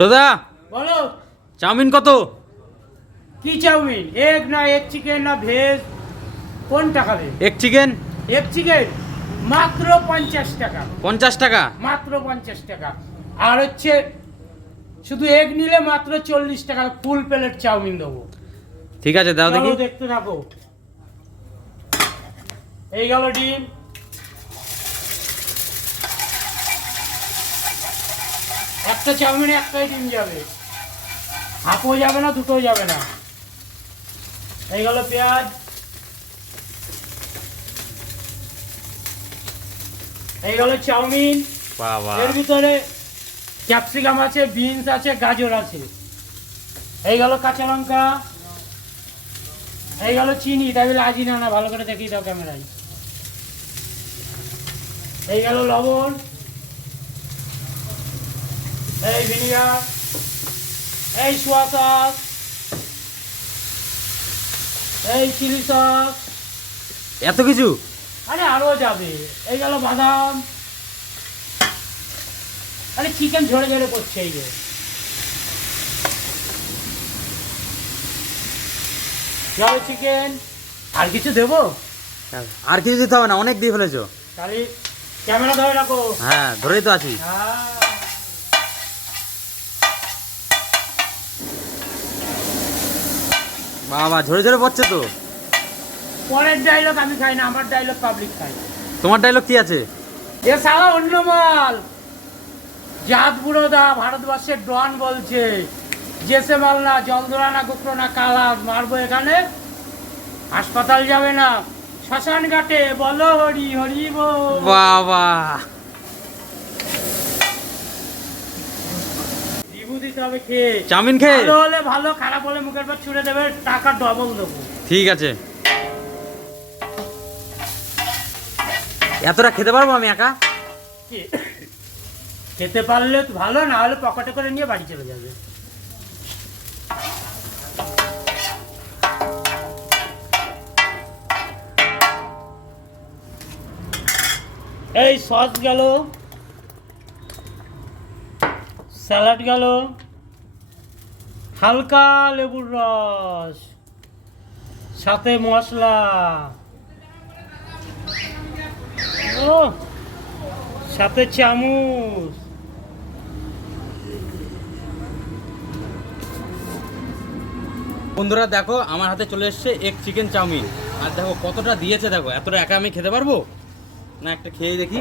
দাদা বলো চাউমিন কত? কি চাউমিন? এগ না এগ চিকেন না ভেজ, কোনটা খাবে? এক চিকেন। এগ চিকেন মাত্র 50 টাকা। 50 টাকা? মাত্র 50 টাকা। আর হচ্ছে শুধু এগ নিলে মাত্র 40 টাকা ফুল প্লেট চাউমিন দেবো। ঠিক আছে দাও দেখি। চলো দেখতে থাকো। এই গেল ডিম, একটা চাউমিনে একটাই ডিম যাবে, হাফও যাবে না দুটোও যাবে না। এই গেল পেঁয়াজ, এই গেল চাউমিন। বাবা এর ভিতরে ক্যাপসিকাম আছে, বিনস আছে, গাজর আছে। এই গেল কাঁচা লঙ্কা, এই গেল চিনি, তাই বলে আজি না ভালো করে দেখিয়ে দাও ক্যামেরায়। এই গেল লবণ, এই ভিনিগার, এই সোয়া সস, এই চিলি সস। এত কিছু? আরে আরো যাবে। এই গেল বাদাম। আরে চিকেন ঝরে ঝরে করছে এই যে। গেল চিকেন। আর কিছু দেবো? আর কিছু দিতে হবে না, অনেক দিয়ে ফেলেছো। তাহলে ক্যামেরা ধরে রাখো। হ্যাঁ ধরেই তো আছি। বাবা ঝরে ঝরে পড়ছে তো। পরের ডায়লগ আমি খাই না, আমার ডায়লগ পাবলিক খাই। তোমার ডায়লগ কি আছে? এ সালা অন্য মাল। জাত বুড়োদা ভারতবর্ষের ডন বলছে, জেসে মাল না, জলদরা না, গোকরো না, কালা মারবো এখানে। হাসপাতাল যাবে না, শ্মশান ঘাটে বলো হরি হরি বল। বাবা রিভিউ দিতে হবে খেয়ে। চাউমিন খেয়ে? ভালো হলে ভালো, খারাপ হলে মুখের পর ছুড়ে দেবে, টাকা ডবল দেবো। ঠিক আছে। এতটা খেতে পারবো আমি একা? খেতে পারলে তো ভালো, না হলে পকেটে করে নিয়ে বাড়ি চলে যাবে। এই সস গেল, স্যালাড গেল, হালকা লেবুর রস, সাথে মশলা, ও সাথে চামচ। বন্ধুরা দেখো আমার হাতে চলে এসছে এক চিকেন চাউমিন। আর দেখো কতটা দিয়েছে, দেখো এতটা একা আমি খেতে পারবো না, একটা খেয়ে দেখি।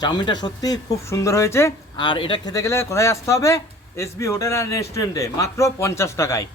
চাউমিনটা সত্যি খুব সুন্দর হয়েছে। আর এটা খেতে গেলে কোথায় আসতে হবে? এসবি হোটেল অ্যান্ড রেস্টুরেন্টে, মাত্র 50 টাকায়।